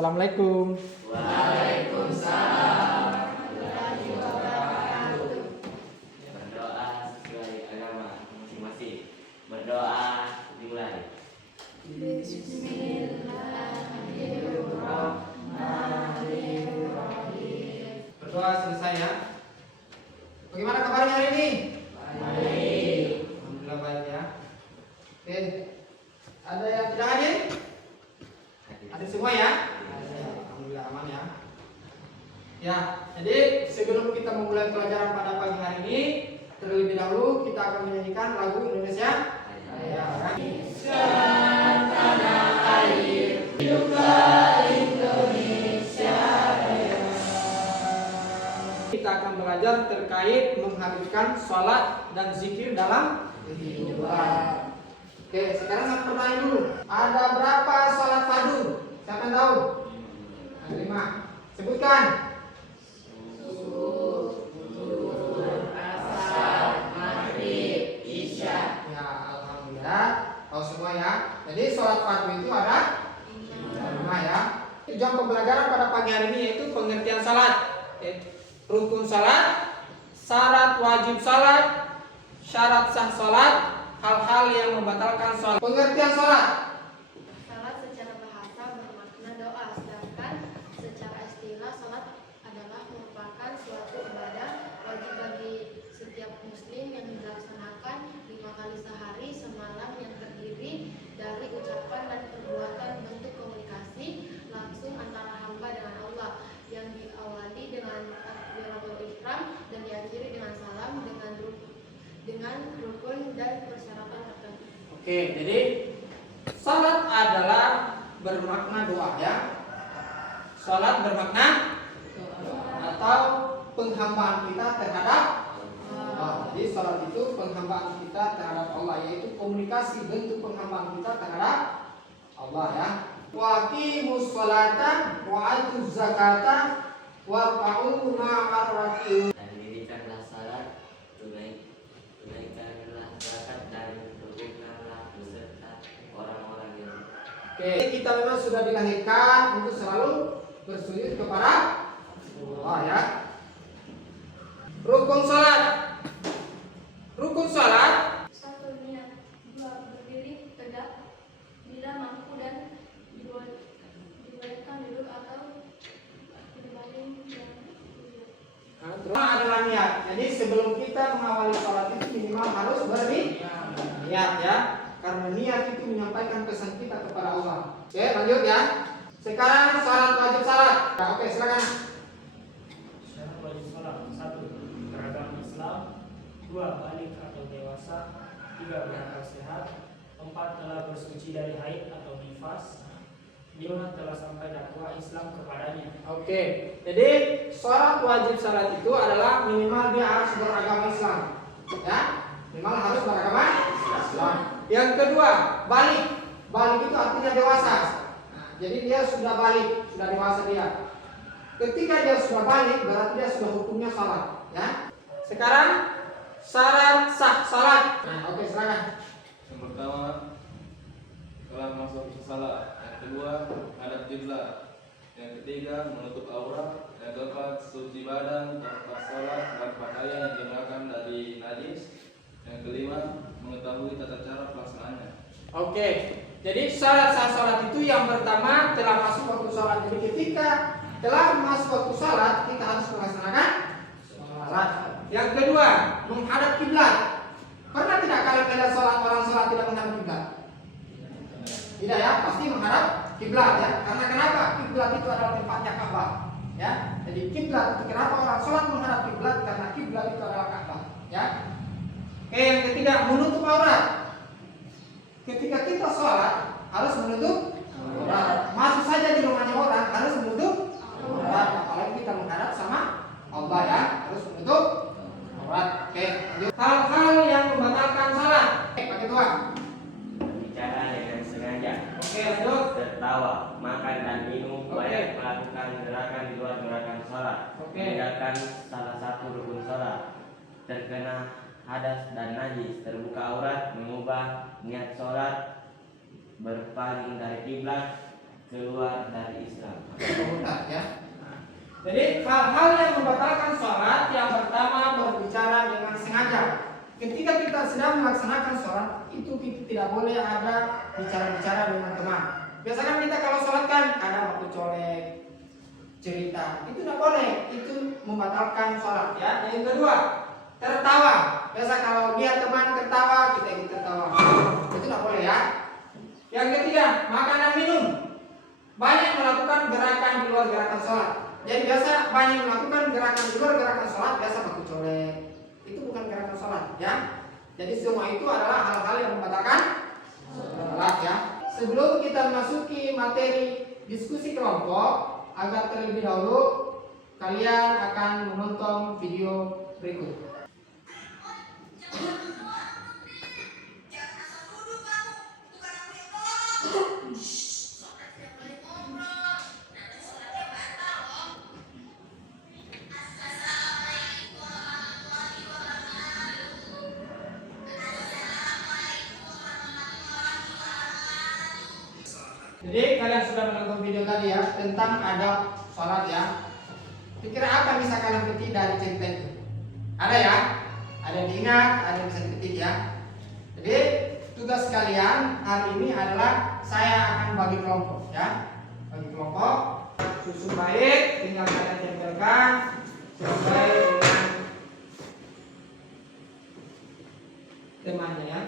Assalamualaikum. Waalaikumsalam warahmatullahi wabarakatuh. Berdoa sesuai agama masing-masing. Berdoa dimulai. Bismillahirrahmanirrahim. Berdoa selesai ya. Bagaimana kabarnya hari ini? Baik. Alhamdulillah baik ya. Oke. Ada yang tidak hadir? Hadir semua ya? Alhamdulillah aman ya. Ya, jadi sebelum kita memulai pelajaran pada pagi hari ini, terlebih dahulu kita akan menyanyikan lagu Indonesia Raya. Indonesia tanah air, hiduplah Indonesia Raya. Kita akan belajar terkait menghabiskan sholat dan zikir dalam kehidupan. Oke, sekarang saya pertanyaan dulu. Ada berapa sholat fardu? Siapa yang tahu? Ada 5. Sebutkan. Asar, maghrib, isya. Ya, alhamdulillah. Tahu semua ya. Jadi sholat fardu itu ada 5 ya. Tujuan pembelajaran pada pagi hari ini yaitu pengertian salat, rukun salat, syarat wajib salat, syarat sah salat, hal-hal yang membatalkan salat. Pengertian salat. Salat secara bahasa bermakna doa, sedangkan secara istilah salat adalah merupakan suatu ibadah wajib bagi setiap muslim yang dilaksanakan 5 kali sehari semalam, yang terdiri dari ucapan dan perbuatan bentuk komunikasi langsung antara hamba dengan Allah, yang diawali dengan takbiratul ihram dan diakhiri dengan salam dengan rukun dan persyaratan tertentu. Oke, jadi salat adalah bermakna doa ya. Salat bermakna atau penghambaan kita terhadap Allah. Jadi salat itu penghambaan kita terhadap Allah, yaitu komunikasi bentuk penghambaan kita terhadap Allah ya. Wa aqimus sholata wa atuz zakata warka'u ma'ar raki'in. Dan dirikanlah salat, tunaikanlah zakat, dan rukunkanlah beserta orang-orang yang. Oke, kita memang sudah dilahirkan untuk selalu bersujud kepada Allah ya. Rukun salat. Rukun salat 1. Niat. 2. Berdiri tegak bila mampu dan dibolehkan duduk atau berbaring dan terus adalah niat. Jadi sebelum kita mengawali salat itu minimal harus berniat ya. Karena niat itu menyampaikan pesan kita kepada Allah. Oke, lanjut ya. Sekarang syarat wajib salat. Nah, oke, silakan. Syarat wajib salat: 1. Beragama Islam. 2. Balik atau dewasa. 3. Berakal sehat. 4. Telah bersuci dari haid atau nifas. 5. Telah sampai dakwah Islam kepadanya. Oke, jadi syarat wajib salat itu adalah minimal dia harus beragama Islam, ya, minimal harus beragama Islam. Yang kedua, balik. Balik itu artinya dewasa. Nah, jadi dia sudah balik, sudah dewasa dia. Ketika dia sudah balik, berarti dia sudah hukumnya salat, ya. Sekarang syarat sah salat. Nah, oke, silakan. Yang pertama, telah masuk salat. Yang kedua, hadap kiblat. Yang ketiga, menutup aurat. Yang keempat, suci badan tempat salat dan pakaian yang digunakan dari najis. Yang kelima, mengetahui tata cara pelaksanaannya. Oke, jadi syarat sah salat itu yang pertama telah masuk waktu salat. Jadi ketika telah masuk waktu salat, kita harus melaksanakan salat. Yang kedua, menghadap kiblat. Pernah tidak kalian melihat orang salat tidak menghadap kiblat? Tidak ya, pasti menghadap kiblat ya. Karena kenapa? Kiblat itu adalah tempatnya Ka'bah. Ya, jadi kiblat itu kenapa orang salat menghadap kiblat? Karena kiblat itu adalah Ka'bah. Ya. Oke, yang ketiga, menutup aurat. Ketika kita sholat harus menutup aurat. Masuk saja di rumahnya orang harus menutup aurat. Apalagi kita menghadap sama Allah ya, harus menutup aurat. Oke, lanjut. Hal-hal yang membatalkan salat. Pakai tua. Berbicara dengan sengaja. Oke, lanjut. Tertawa, makan dan minum, Oke. banyak melakukan gerakan di luar gerakan sholat. Oke. Meninggalkan salah satu rukun sholat. Terkena hadas dan najis, terbuka aurat, mengubah niat sholat, berpaling dari kiblat, keluar dari Islam. Murtad ya. Nah, jadi hal-hal yang membatalkan sholat yang pertama berbicara dengan sengaja. Ketika kita sedang melaksanakan sholat itu kita tidak boleh ada bicara-bicara dengan teman. Biasanya kita kalau sholat kan kadang waktu colek, cerita, itu tidak boleh, itu membatalkan sholat ya. Yang kedua, tertawa. Biasa kalau lihat teman tertawa kita ikut tertawa, itu tidak boleh ya. Yang ketiga, makanan minum. Banyak melakukan gerakan di luar gerakan sholat. Jadi biasa banyak melakukan gerakan di luar gerakan sholat, biasa pakai colek. Itu bukan gerakan sholat ya. Jadi semua itu adalah hal-hal yang membatalkan sholat ya. Sebelum kita memasuki materi diskusi kelompok, agar terlebih dahulu kalian akan menonton video berikut. Jadi kalian sudah menonton video tadi ya tentang adab sholat ya. Kira apa bisa kalian petik dari cerita itu? Ada ya? Ada yang diingat, ada yang bisa dipetik ya. Jadi tugas kalian hari ini adalah saya akan bagi kelompok ya. Bagi kelompok, susun baik, tinggal kalian tempelkan sesuai dengan temanya ya.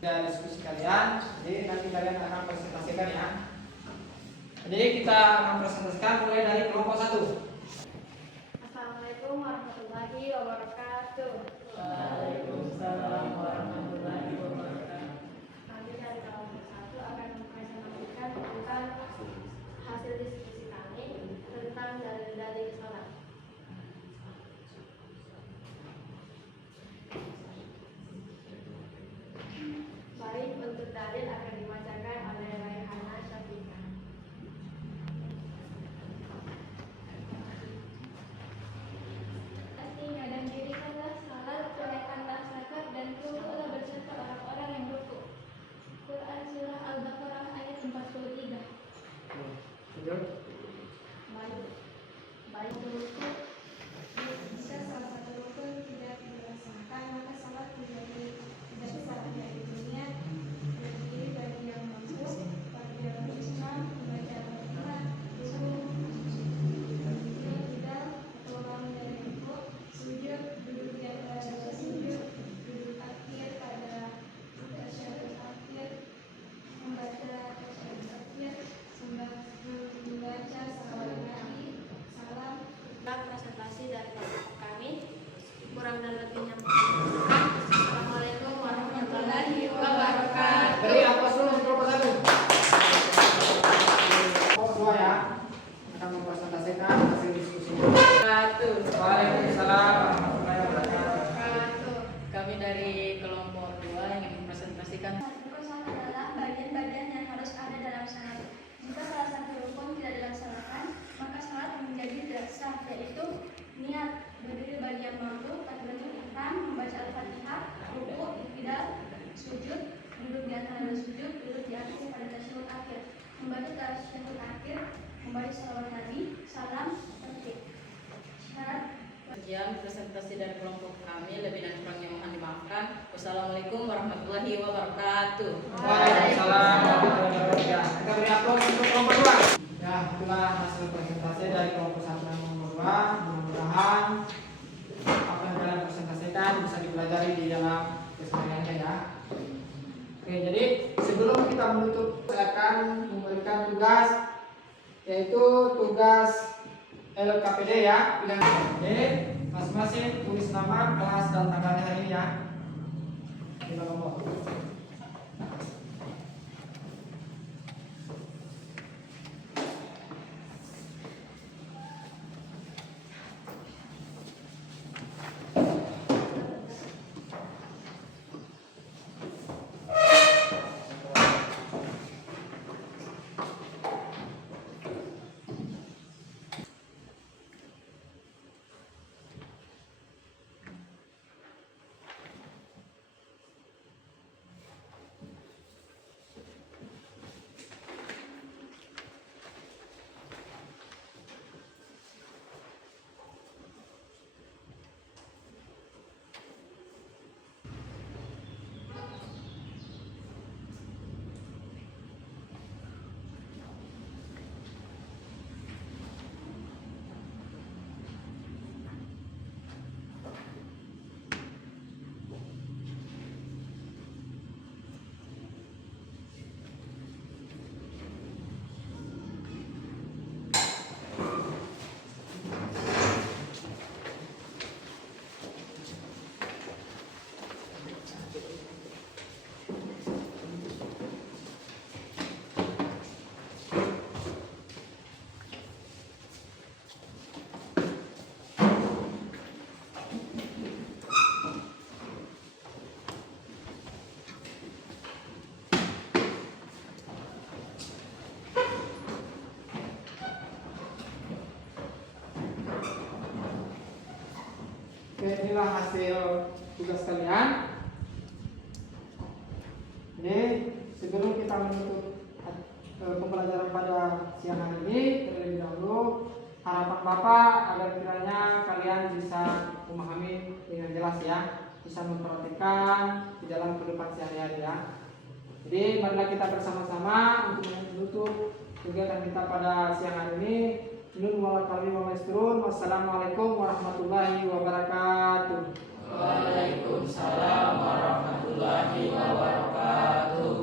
Ya, diskusi kalian. Jadi nanti kalian akan presentasikan ya. Jadi kita akan presentasikan mulai dari kelompok 1. Assalamualaikum warahmatullahi wabarakatuh. Waalaikumsalam warahmatullahi wabarakatuh. Kami dari kelompok 1 akan mempresentasikan tentang hasil diskusi kami tentang dalil-dalil salat. Baik, untuk dalil akan dibacakan oleh Raihana Syafiqa. Artinya, dan dirikanlah salat, tunaikanlah zakat, dan rukuklah berserta orang-orang yang rukuk. Quran Surah Al-Baqarah ayat 43. Baik rukuk, jika salah satu rukun tidak dilaksanakan, maka salat tidak bisa dari dunia. Berdiri bagi yang mampu, bagi dalam Islam, membaca Al-Quran, tidak atau bangun dari rukuk, sujud, duduk di antara sujud, duduk akhir pada tasyahud akhir, membaca tasyahud akhir, membaca salawat Nabi, salam. Presentasi dari kelompok kami, kurang dan lebihnya Assalamualaikum warahmatullahi wabarakatuh. Dari atas dulu kelompok 1. Kelompok 2 ya. Akan mempresentasikan hasil diskusi. Waalaikumsalam warahmatullahi wabarakatuh. Kami dari kelompok 2 ingin mempresentasikan Rukun salat adalah bagian-bagian yang harus ada dalam salat. Jika salah satu rukun tidak dilaksanakan, maka salat menjadi tidak sah, yaitu niat, berdiri bagi yang mampu, takbiratul ihram, membaca Al-Fatihah, rukuk, iktidal, sujud, duduk di antara sujud, duduk di akhir pada tasyahud akhir, membaca tasyahud akhir, membaca salawat Nabi, salam, tertib. Syarat. sekian presentasi dari kelompok kami, lebih dan kurangnya mohon dimaafkan. Wassalamualaikum warahmatullahi wabarakatuh. Waalaikumsalam warahmatullahi wabarakatuh. Kita beri aplaus untuk kelompok 2. Ya, itulah hasil presentasi dari kelompok 1 dan kelompok 2. Mudah-mudahan apa yang kalian presentasikan bisa dipelajari di dalam kesehariannya ya. Oke, jadi sebelum kita menutup, saya akan memberikan tugas, yaitu tugas LKPD ya. Jadi masing-masing tulis nama, kelas dan tanggalnya hari ini ya. Kita ngomong. Oke, inilah hasil tugas kalian. Jadi sebelum kita menutup pembelajaran pada siang hari ini, terlebih dahulu harapan Bapak agar kiranya kalian bisa memahami dengan jelas ya, bisa memperhatikan di dalam kehidupan sehari-hari ya. Jadi marilah kita bersama-sama untuk menutup kegiatan kita pada siang hari ini. Nun wal kalbi wa maisturun. Wassalamualaikum warahmatullahi wabarakatuh. Waalaikumsalam warahmatullahi wabarakatuh. wabarakatuh.